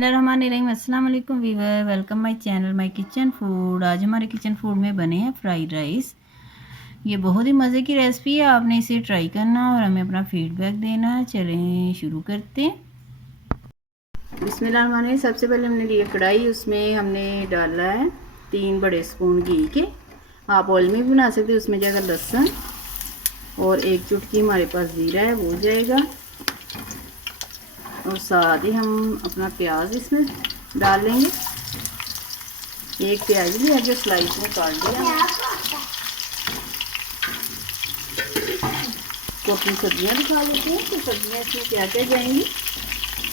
बिस्मिल्लाहिर्रहमानिर्रहीम। अस्सलाम वालेकुम viewer, welcome my channel my kitchen food. आज हमारे किचन फूड में बने हैं फ्राइड राइस। ये बहुत ही मज़े की रेसिपी है, आपने इसे ट्राई करना और हमें अपना फीडबैक देना। चलें शुरू करते हैं। बिस्मिल्लाहिर्रहमानिर्रहीम। सबसे पहले हमने लिया कढ़ाई, उसमें हमने डाला है 3 बड़े स्पून घी के। आप ऑयल में भी बना सकते, उसमें जाएगा लहसुन और 1 चुटकी हमारे पास ज़ीरा है, वो जाएगा। और साथ ही हम अपना प्याज इसमें डाल लेंगे। 1 प्याज भी है जो स्लाइस में काट दिया। तो अपनी सब्जियां दिखा लेते हैं। तो सब्जियां इसमें क्या क्या जाएंगी।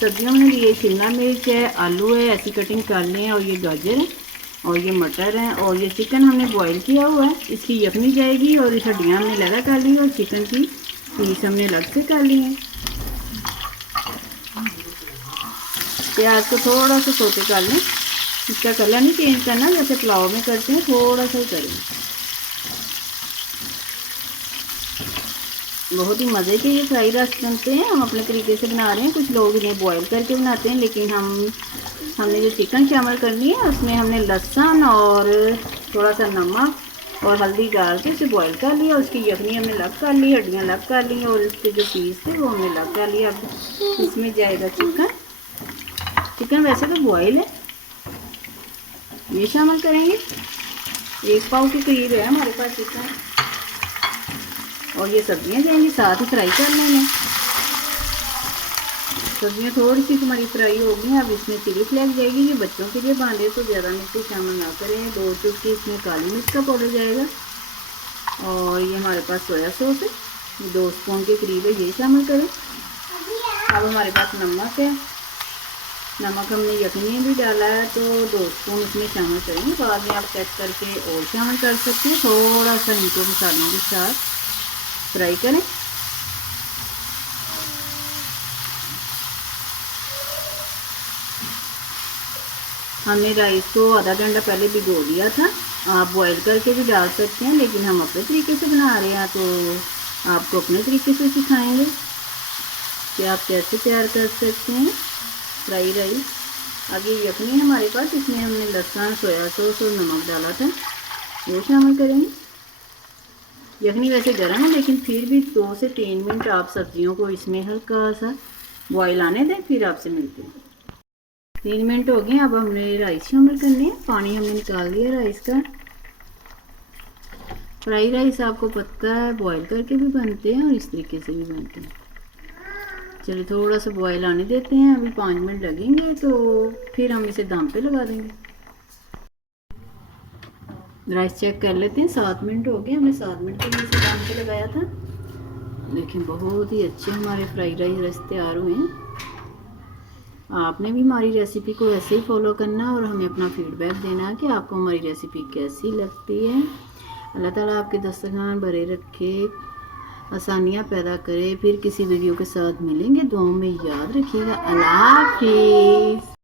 सब्जियों में लिए शिमला मिर्च है, आलू है, ऐसी कटिंग कर लें, और ये गाजर है, और ये मटर है, और ये चिकन हमने बॉईल किया हुआ है, इसकी यखनी जाएगी। और इस हड्डियाँ हमने लगा कर ली और चिकन की पीस हमने अलग से कर ली है। प्याज को थोड़ा सा सोते कर लें, इसका कलर नहीं चेंज करना, जैसे पुलाव में करते हैं, थोड़ा सा ही करें। बहुत ही मज़े के ये फ्राई राइस बनते हैं। हम अपने तरीके से बना रहे हैं। कुछ लोग इन्हें बॉईल करके बनाते हैं, लेकिन हमने जो चिकन शामिल करनी है उसमें हमने लहसुन और थोड़ा सा नमक और हल्दी डाल के उसे बॉईल कर लिया। उसकी यखनी हमने अलग कर ली, हड्डियाँ अलग कर ली, और इसके जो पीस थे वो हमने अलग कर लिया। अब इसमें जाएगा चिकन वैसे तो बॉयल है, ये शामिल करेंगे। 1 पाव के करीब है हमारे पास चिकन। और ये सब्जियां जाएंगी, साथ ही फ्राई कर लेंगे। सब्जियां थोड़ी सी हमारी फ्राई होगी। अब इसमें चिली फ्लेक्स जाएगी, ये बच्चों के लिए बांधे तो ज़्यादा मिर्ची शामिल ना करें। 2 चुटकी इसमें काली मिर्च का पाउडर जाएगा। और ये हमारे पास सोया सॉस है, 2 स्पून के करीब है, ये शामिल करें। अब हमारे पास नमक है, नमक हमने यखनी में भी डाला है तो 2 स्पून इसमें शामिल करेंगे। बाद में आप चेक करके और शामिल कर सकते हैं। थोड़ा सा नींबू मसालों के साथ फ्राई करें। हमने राइस को आधा घंटा पहले भिगो दिया था। आप बॉईल करके भी डाल सकते हैं, लेकिन हम अपने तरीके से बना रहे हैं तो आपको अपने तरीके से सिखाएंगे कि आप कैसे तैयार कर सकते हैं फ्राई राइस। अब ये यखनी हमारे पास, इसमें हमने लहसुन, सोया सॉस और नमक डाला था, वो शामिल करेंगे। यखनी वैसे गर्म है, लेकिन फिर भी 2 से 3 मिनट आप सब्जियों को इसमें हल्का सा बॉईल आने दें, फिर आपसे मिलते हैं। 3 मिनट हो गए। अब हमने राइस शामिल करने हैं। पानी हमने निकाल दिया राइस का। फ्राई राइस आपको पता है बॉईल करके भी बनते हैं और इस तरीके से भी बनते हैं। चलिए थोड़ा सा बॉईल आने देते हैं, अभी 5 मिनट लगेंगे, तो फिर हम इसे दम पे लगा देंगे। राइस चेक कर लेते हैं। 7 मिनट हो गए, हमने 7 मिनट के लिए इसे दम पे लगाया था। देखिए बहुत ही अच्छे हमारे फ्राइड राइस तैयार हुए हैं। आपने भी हमारी रेसिपी को ऐसे ही फॉलो करना और हमें अपना फीडबैक देना कि आपको हमारी रेसिपी कैसी लगती है। अल्लाह ताला आपके दस्तरखान भरे रखे, आसानियाँ पैदा करे। फिर किसी वीडियो के साथ मिलेंगे। दुआओं में याद रखिएगा। अल्लाह हाफिज़।